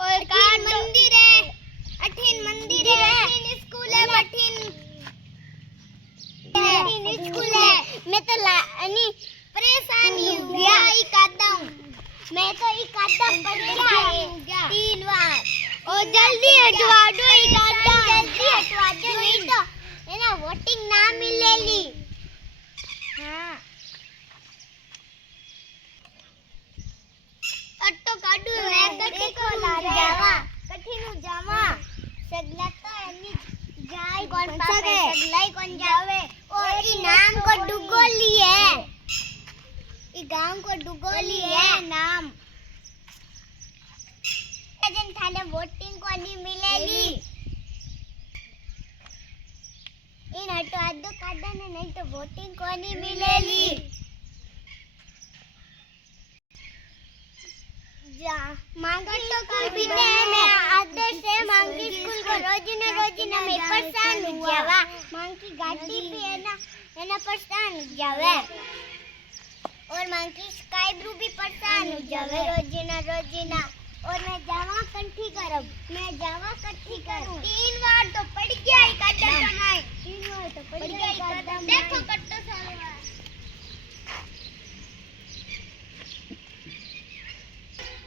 और कार मंदिर है, अठीन मंदिर है, अठीन स्कूल है, अठीन स्कूल है। मैं तो परेशानी हो गया ई कादा हूं, मैं तो ई कादा परेशानी हो गया 3 बार। और जल्दी हटवा दो ई कादा, जल्दी हटवा दो, नहीं तो है ना वोटिंग ना मिलेगी। हां अट्टो काडू मैं कटी को ला जावा, कठी नु जावा सगला तो एनी जाय कौन पापे सगलाई कौन जावे। और ई नाम को डुगोली है, ई गांव को डुगोली है नाम। जन थाने वोटिंग को नहीं मिलेली, इन हटवा दो कादा ने, नहीं तो वोटिंग को नहीं मिलेली। मांगी स्कूल भी मैं आदर्श है, मांगी स्कूल को रोजिना में परेशान हो जावा, मांगी गाड़ी भी है ना परेशान हो जावे। और मांगी स्काई ब्लू भी परेशान हो जावे रोजिना। और मैं जावा कंठी करब, मैं जावा कंठी करूं 3 बार तो पड़ गया ही काटा कमाए, 3 बार तो पड़ गया ही काटा। देखो कट्टो सारे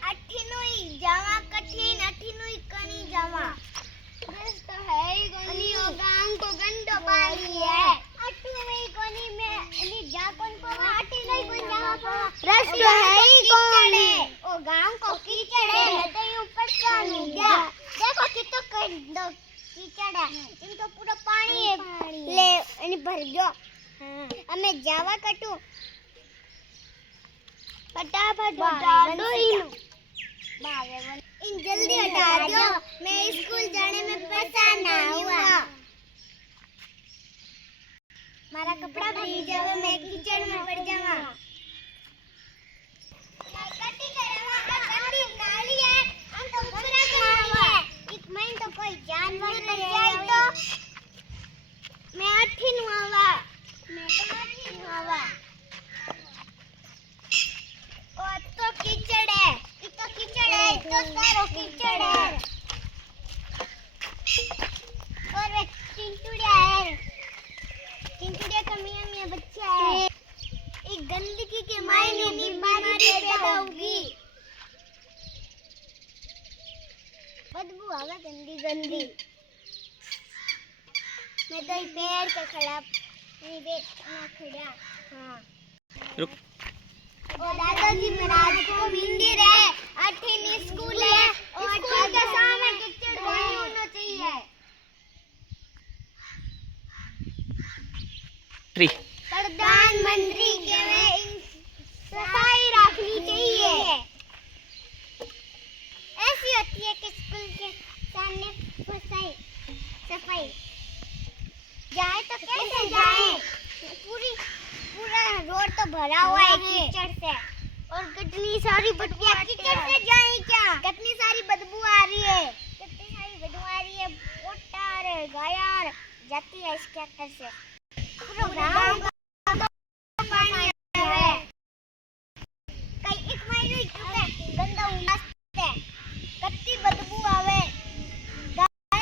अठीनोई जावा कठिन, अठीनोई कनी जावा बस तो है ही कोनी। ओ गांव को गंदो पानी है, अठीनोई कनी में अनी जा कोन को अठीनोई कोन जावा रस तो है ही कोनी। ओ गांव को कीचड़ है, मैं तो ऊपर से नहीं गया। देखो कितो गंदो कीचड़ है, इनको पूरा पानी है ले अनि भर गयो। हां अब मैं जावा कटू, फटाफट हटा दो इन जल्दी हटा दो, मैं स्कूल जाने में परेशान ना हुआ। मारा कपड़ा भीग जावे, मैं कीचड़ में पड़ जावा। मैं कटी करवा, कटी काली है, हम तो पूरा खावा। एक महीन तो कोई जानवर मर जाए तो मैं अठीन हुआ, मैं तो अठीन हुआ। और तो कीचड़ है, इतो कीचड़ है, इतो सारो कीचड़ है। और वे चिंटुड़िया है, चिंटुड़िया का मियां बच्चा है। एक गंदगी के मायने बीमारी पैदा होगी, बदबू आवे गंदी। मैं तो पैर के खिलाफ नहीं बैठना खड़ा। हां रुक। और दादाजी महाराज को मंदिर है, अठीन स्कूल है, और स्कूल के सामने कीचड़ नहीं होना चाहिए। प्रधानमंत्री के में सफाई रखनी चाहिए। ऐसी होती है कि स्कूल के सामने सफाई जाए तो कैसे जाए, पूरा रोड तो भरा हुआ है कीचड़ से। और कितनी सारी बदबू कीचड़ से जाए क्या, कितनी सारी बदबू आ रही है, कितनी सारी बदबू आ रही है। पोटार गायर जाती है इसके अंदर से, पूरा गांव का पानी है। कई एक महीने गंदा